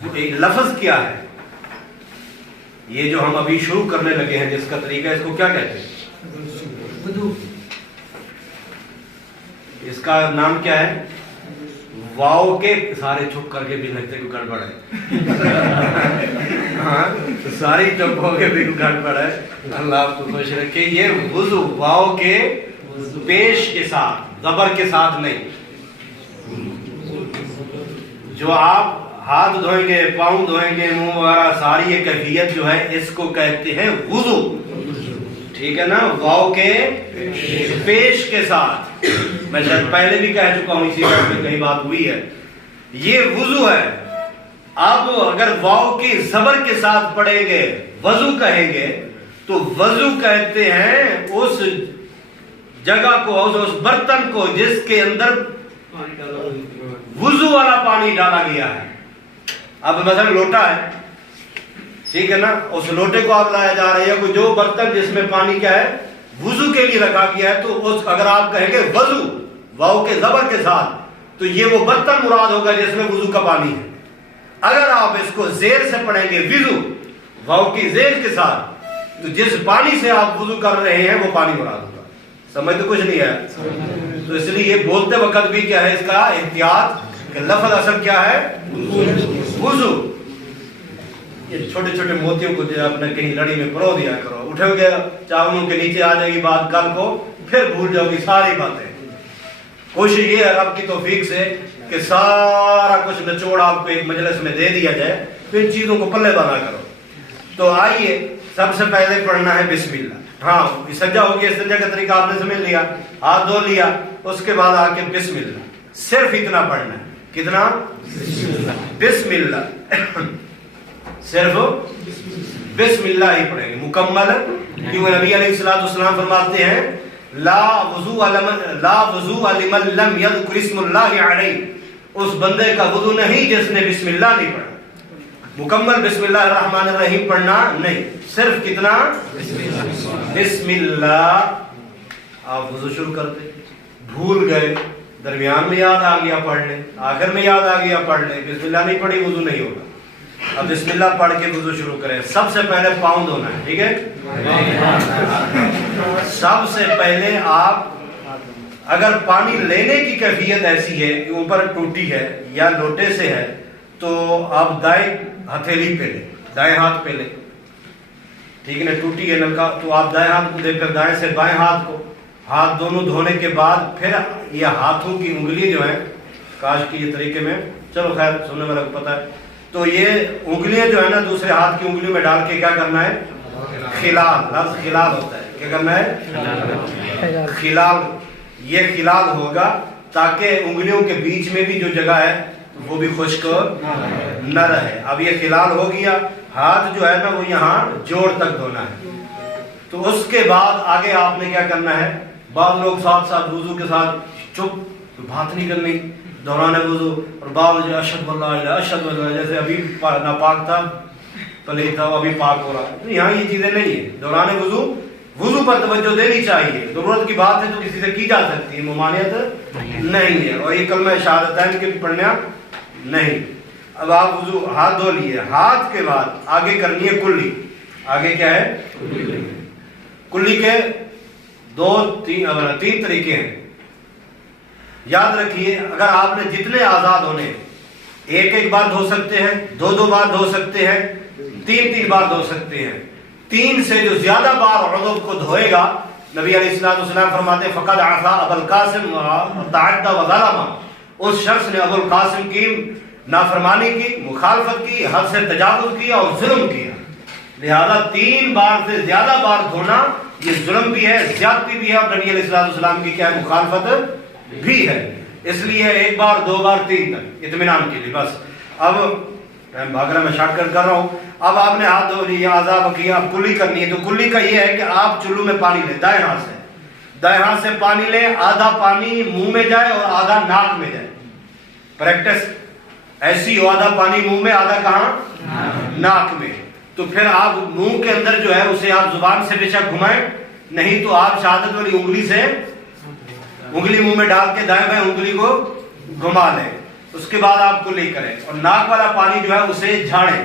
ایک لفظ کیا ہے؟ یہ جو ہم ابھی شروع کرنے لگے ہیں جس کا طریقہ، اس کو کیا کہتے ہیں؟ وضو۔ اس کا نام کیا ہے؟ واؤ کے سارے چھپ کر کے بھی لگتے کوئی گڑبڑ ہے، ہاں ساری چپ ہو کے بھی گڑبڑ ہے، اللہ آپ کو خوش رکھے۔ یہ وضو واؤ کے پیش کے ساتھ، زبر کے ساتھ نہیں۔ جو آپ ہاتھ دھوئیں گے، پاؤں دھوئیں گے، منہ وغیرہ، ساری یہ کیفیت جو ہے اس کو کہتے ہیں وضو، ٹھیک ہے نا؟ واؤ کے پیش کے ساتھ۔ میں شاید پہلے بھی کہہ چکا ہوں، اسی بات میں کہیں بات ہوئی ہے، یہ وضو ہے۔ اب اگر واؤ کی زبر کے ساتھ پڑھیں گے، وضو کہیں گے، تو وضو کہتے ہیں اس جگہ کو، اس برتن کو جس کے اندر وضو والا پانی ڈالا گیا ہے۔ اب مثلا لوٹا ہے، ٹھیک ہے نا، اس لوٹے کو آپ لایا جا رہے ہیں، جو برتن جس میں پانی کیا ہے وضو کے لیے رکھا گیا ہے، تو اس اگر آپ کہیں گے وضو واؤ کے زبر کے ساتھ، تو یہ وہ برتن مراد ہوگا جس میں وضو کا پانی ہے۔ اگر آپ اس کو زیر سے پڑھیں گے وضو واؤ کی زیر کے ساتھ، تو جس پانی سے آپ وضو کر رہے ہیں وہ پانی مراد ہوگا۔ سمجھ تو کچھ نہیں ہے؟ تو اس لیے یہ بولتے وقت بھی کیا ہے اس کا احتیاط کہ لفظ اصل کیا ہے؟ وضو۔ یہ چھوٹے چھوٹے موتیوں کو جو آپ نے کہیں لڑی میں پرو دیا کرو، اٹھو گے چاولوں کے نیچے آ جائے گی بات، کل کو پھر بھول جاؤ گی ساری باتیں۔ کوشش یہ ہے رب کی توفیق سے کہ سارا کچھ نچوڑ آپ کو ایک مجلس میں دے دیا جائے، پھر چیزوں کو پلے بنا کرو۔ تو آئیے سب سے پہلے پڑھنا ہے بسم اللہ۔ ہاں سجدہ ہو گیا، سجدہ کا طریقہ آپ نے سمجھ لیا، ہاتھ دھو لیا، اس کے بعد آ کے بسم اللہ، صرف اتنا پڑھنا ہے۔ کتنا؟ بسم اللہ، صرف بسم اللہ ہی پڑھیں گے مکمل، کیونکہ نبی علیہ الصلوۃ والسلام فرماتے ہیں لا وضوء لمن لم یذکر اسم اللہ علیہ، اس بندے کا وضو نہیں جس نے بسم اللہ نہیں پڑھا۔ مکمل بسم اللہ الرحمن الرحیم پڑھنا نہیں، صرف کتنا؟ بسم اللہ۔ آپ وضو شروع کرتے، بھول گئے، درمیان میں یاد آ گیا پڑھ لیں، آخر میں یاد آ گیا پڑھ لیں، بسم اللہ نہیں پڑھی وضو نہیں ہوگا۔ اب بسم اللہ پڑھ کے وضو شروع کریں۔ سب سے پہلے پاؤں دھونا ہے، ٹھیک ہے؟ سب سے پہلے آپ اگر پانی لینے کی کیفیت ایسی ہے کہ اوپر ٹوٹی ہے یا لوٹے سے ہے، تو آپ دائیں ہتھیلی پہ لیں، دائیں ہاتھ پہ لیں، ٹھیک ہے نا؟ ٹوٹی ہے نلکا تو آپ دائیں ہاتھ کو دے کر دائیں سے بائیں ہاتھ کو، ہاتھ دونوں دھونے کے بعد پھر یہ ہاتھوں کی انگلی جو ہے، کاش کی یہ طریقے میں، چلو خیر سننے والا کو پتا ہے، تو یہ انگلیاں جو ہے نا دوسرے ہاتھ کی انگلیوں میں ڈال کے کیا کرنا ہے؟ خلال، لفظ خلال ہوتا ہے، کیا کرنا ہے؟ خلال۔ یہ خلال ہوگا تاکہ انگلیوں کے بیچ میں بھی جو جگہ ہے وہ بھی خشک نہ رہے۔ اب یہ خلال ہو گیا، ہاتھ جو ہے نا وہ یہاں جوڑ تک دھونا ہے۔ تو اس کے بعد آگے آپ نے کیا کرنا ہے؟ بعض لوگ ساتھ ساتھ وضو کے ساتھ چپ، بات نہیں کرنی دوران وضو، اور بعض جو اشہد اللہ اشہد اللہ، جیسے ابھی ناپاک تھا پلیت تھا وہ ابھی پاک ہو رہا ہے۔ یہاں یہ چیزیں نہیں ہیں، دوران وضو پر توجہ دینی چاہیے، ضرورت کی بات ہے تو کسی سے کی جا سکتی ہے، ممانعت نہیں ہے، اور یہ کلمہ شہادتین کے بھی پڑھنا نہیں۔ اب آپ وضو ہاتھ دھو لیے، ہاتھ کے بعد آگے کرنی ہے کلی۔ آگے کیا ہے؟ کلی کے تین طریقے ہیں، یاد رکھیے۔ اگر آپ نے جتنے آزاد ہونے، ایک بار دھو سکتے ہیں، دو بار دھو سکتے ہیں، تین بار دھو سکتے ہیں۔ تین سے جو زیادہ بار عضو کو دھوئے گا، نبی علیہ الصلوۃ والسلام فرماتے ہیں فقد عصى ابا القاسم وتعدى وظلم، اس شخص نے ابو القاسم کی نافرمانی کی، مخالفت کی، حد سے تجاوز کیا اور ظلم کیا۔ لہذا 3 بار سے زیادہ بار دھونا یہ ظلم بھی ہے، زیادتی بھی ہے، اور نبی علیہ الصلوۃ والسلام کی کیا ہے؟ مخالفت بھی ہے۔ اس لیے 1 بار 2 بار 3 تک اطمینان کے لیے بس۔ اب ٹائم بھاگ رہا، میں شارٹ کٹ کر رہا ہوں۔ اب آپ نے ہاتھ دھو لیا، آزاد کیا، اب کلی کرنی ہے۔ تو کلی کا یہ ہے کہ آپ چلو میں پانی لیں، دائیں ہاتھ سے پانی لیں، آدھا پانی منہ میں جائے اور آدھا ناک میں جائے۔ پریکٹس ایسی ہو، آدھا پانی منہ میں، آدھا کہاں؟ ناک میں۔ تو پھر آپ منہ کے اندر جو ہے اسے آپ زبان سے بے شک گھمائیں، نہیں تو آپ شہادت والی انگلی سے انگلی منہ میں ڈال کے دائیں بائیں انگلی کو گھما لیں۔ اس کے بعد آپ کلی کریں، اور ناک والا پانی جو ہے اسے جھاڑیں.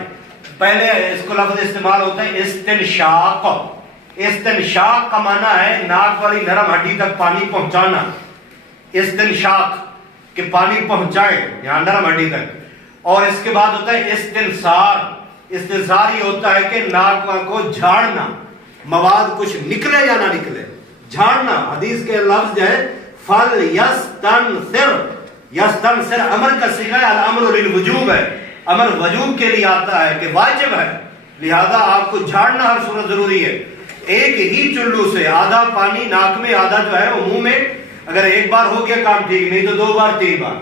پہلے اس کو لفظ استعمال ہوتا ہے استنشاق. استنشاق کا معنی ہے ناک والی نرم ہڈی تک پانی پہنچانا. استنشاق کہ پانی پہنچائیں یہاں نرم ہڈی تک. اور اس کے بعد ہوتا ہے استنثار. استنثار یہ ہوتا ہے کہ ناک کو جھاڑنا، مواد کچھ نکلے یا نہ نکلے، جھاڑنا. حدیث کے لفظ جو ہے فل یستنثر. یستنثر امر کا صیغہ ہے، الامر للوجوب ہے، امر وجوب کے لیے آتا ہے کہ واجب ہے، لہذا آپ کو جھاڑنا ہر صورت ضروری ہے. ایک ہی چلو سے آدھا پانی ناک میں، آدھا جو ہے وہ منہ میں. اگر ایک بار ہو گیا کام ٹھیک، نہیں تو 2 بار 3 بار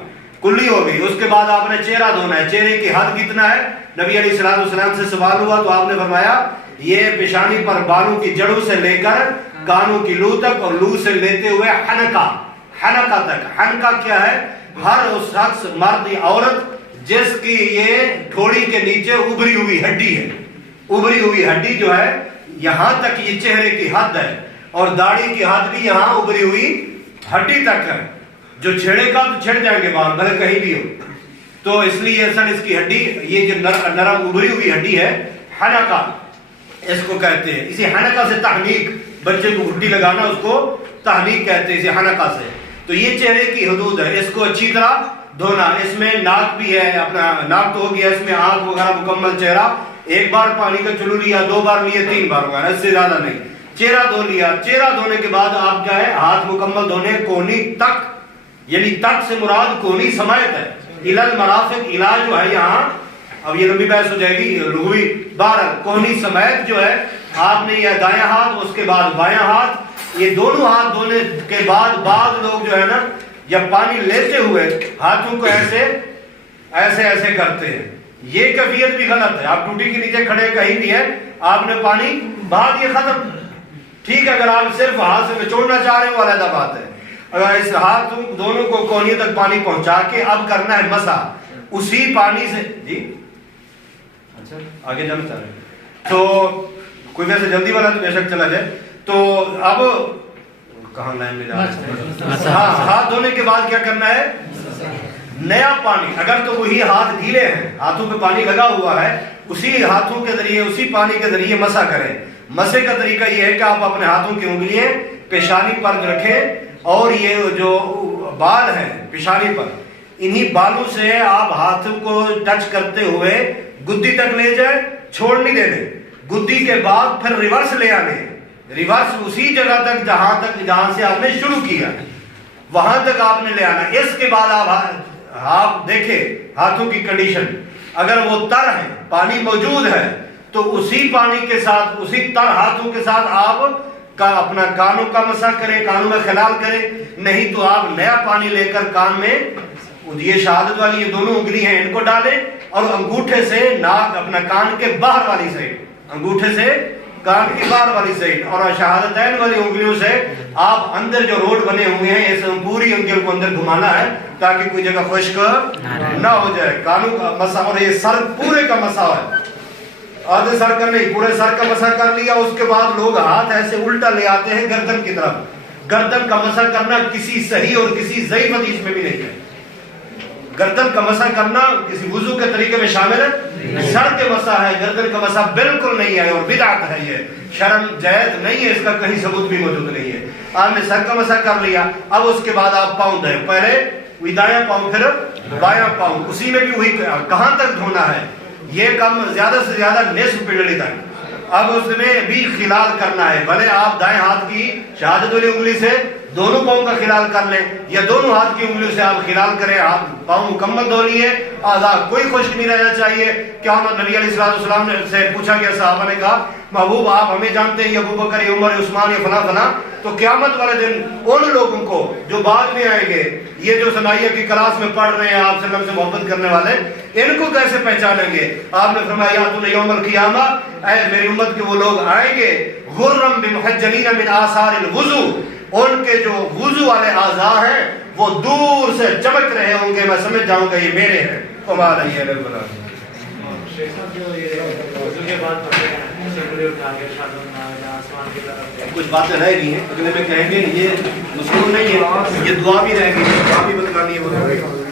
کلی ہو گئی. اس کے بعد آپ نے چہرہ دھونا ہے. چہرے کی حد کتنا ہے؟ نبی علیہ الصلوۃ والسلام سے سوال ہوا تو آپ نے فرمایا یہ پیشانی پر بالوں کی جڑوں سے لے کر کانوں کی لو تک، اور لو سے لیتے ہوئے حنکا تک. حنکا کیا ہے؟ ہر اس شخص مرد یا عورت جس کی یہ ٹھوڑی کے نیچے ابری ہوئی ہڈی ہے، ابری ہوئی ہڈی جو ہے یہاں تک یہ چہرے کی حد ہے، اور داڑھی کی حد بھی یہاں ابری ہوئی ہڈی تک ہے. جو چھڑے گا تو چھڑ جائیں گے بال، بھلے کہیں بھی ہو. تو اس لیے اصل اس کی ہڈی یہ جو نرم ابری ہوئی ہڈی ہے حنکا اس کو کہتے ہیں. اسی حنکا سے تحنیک، بچے کو گھٹی لگانا اس کو تحنیک کہتے ہیں اسی حنکا سے. تو یہ چہرے کی حدود ہے، اس کو اچھی طرح دھونا. اس میں ناک بھی ہے، اپنا ناک تو ہو گیا، اس میں آنکھ وغیرہ مکمل چہرہ. ایک بار پانی کا چلو لیا، 2 بار لیے، 3 بار وغیرہ، اس سے زیادہ نہیں. چہرہ دھو لیا. چہرہ دھونے کے بعد آپ کیا ہے ہاتھ مکمل دھونے کونی تک، یعنی تک سے مراد کونی سمیت ہے. الال مرافق علاج جو ہے یہاں، اب یہ لمبی بحث ہو جائے گی لغوی، بہرحال کونی سمیت جو ہے آپ نے یہ دایاں ہاتھ، اس کے بعد بایاں ہاتھ، یہ دونوں ہاتھ دھونے کے بعد بعض لوگ جو ہے نا یا پانی لیتے ہوئے ہاتھوں کو ایسے ایسے ایسے کرتے ہیں. یہ کیفیت بھی غلط ہے. آپ ٹوٹی کے نیچے کھڑے کہیں بھی ہے، آپ نے پانی بہا دیا، ختم. ٹھیک ہے، اگر آپ صرف ہاتھ سے نچوڑنا چاہ رہے ہو علیحدہ بات ہے. اگر اس ہاتھ دونوں کو کونی تک پانی پہنچا کے اب کرنا ہے مسح اسی پانی سے. جی اچھا آگے جانا چاہ رہے ہیں تو کوئی ویسے جلدی والا تو بے شک چلا جائے. تو اب کہاں لائن میں جا رہے ہیں؟ ہاں، ہاتھ دھونے کے بعد کیا کرنا ہے؟ نیا پانی. اگر تو وہی ہاتھ گیلے ہیں، ہاتھوں پہ پانی لگا ہوا ہے، اسی ہاتھوں کے ذریعے اسی پانی کے ذریعے مسح کریں. مسح کا طریقہ یہ ہے کہ آپ اپنے ہاتھوں کی انگلیاں پیشانی پر رکھیں، اور یہ جو بال ہیں پیشانی پر، انہی بالوں سے آپ ہاتھوں کو ٹچ کرتے ہوئے گدی تک لے جائیں، چھوڑ نہیں دینے. گدی کے بعد پھر ریورس لے آنے، ریورس اسی جگہ تک جہاں سے آپ نے شروع کیا وہاں تک آپ نے لے آنا. اس کے بعد آپ دیکھیں ہاتھوں کی کنڈیشن، اگر وہ تر ہے، پانی موجود ہے، تو اسی پانی کے ساتھ، اسی تر ہاتھوں کے ساتھ آپ کا اپنا کانوں کا مسح کریں، کانوں میں خلال کریں. نہیں تو آپ نیا پانی لے کر کان میں یہ شہادت والی یہ دونوں انگلی ہیں ان کو ڈالیں، اور انگوٹھے سے ناک اپنا کان کے باہر والی سائڈ، انگوٹھے سے کان کی باہر والی سائڈ، اور شہادتین والی انگلیوں سے آپ اندر جو روڈ بنے ہوئے ہیں اس پوری انگل کو اندر گھمانا ہے تاکہ کوئی جگہ خشک نہ ہو جائے. کانوں کا مسح، اور یہ سر پورے کا مسح ہے، آدھے سر کا نہیں، پورے سر کا مسح کر لیا. اس کے بعد لوگ ہاتھ ایسے الٹا لے آتے ہیں گردن کی طرف. گردن کا مسح کرنا کسی صحیح اور کسی ضعیف حدیث میں بھی نہیں ہے. گردن کا مسح کرنا کسی وضو کے طریقے میں شامل ہے، سر کے مسح ہے، گردن کا مسح بالکل نہیں ہے، اور بدعت ہے، یہ شرم جائز نہیں ہے، اس کا کہیں ثبوت بھی موجود نہیں ہے. آپ نے سر کا مسح کر لیا. اب اس کے بعد آپ پاؤں دھویں، پہلے دایاں پاؤں پھر بایاں پاؤں، اسی میں بھی وہی کہاں تک دھونا ہے؟ یہ کم زیادہ سے زیادہ نصف پنڈلی تک. اب اس میں بھی خلال کرنا ہے، بھلے آپ دائیں ہاتھ کی شہادت والی انگلی سے دونوں پاؤں کا خلال کر لیں، یا دونوں ہاتھ کی انگلیوں سے آپ خلال کریں. آپ پاؤں مکمل دھو لیے، آزاد، کوئی خشک نہیں رہنا چاہیے. کیا نبی علیہ السلام سے پوچھا گیا، صحابہ نے کہا محبوب آپ ہمیں جانتے ہیں، ابو بکر، عمر، عثمان، یا فلاں فلاں، تو قیامت والے دن ان لوگوں کو جو بعد میں آئیں گے، یہ جو ثنائیہ کی کلاس میں پڑھ رہے ہیں آپ صلی اللہ علیہ وسلم سے محبت کرنے والے، ان کو کیسے پہچانیں گے؟ آپ نے فرمایا یاتون یوم القیامہ، اے میری امت کے وہ لوگ آئیں گے غرم بمحجلین من آثار الوضو، ان کے جو وضو والے اعضاء ہیں وہ دور سے چمک رہے ہوں گے، میں سمجھ جاؤں گا یہ میرے ہیں. کمال ہے یہ رب العالمین. کچھ باتیں رہ گئی ہیں، اگلے میں کہیں گے، یہ مصنون نہیں ہے، یہ دعا بھی رہ گئی، دعا بھی بتلانی ہے.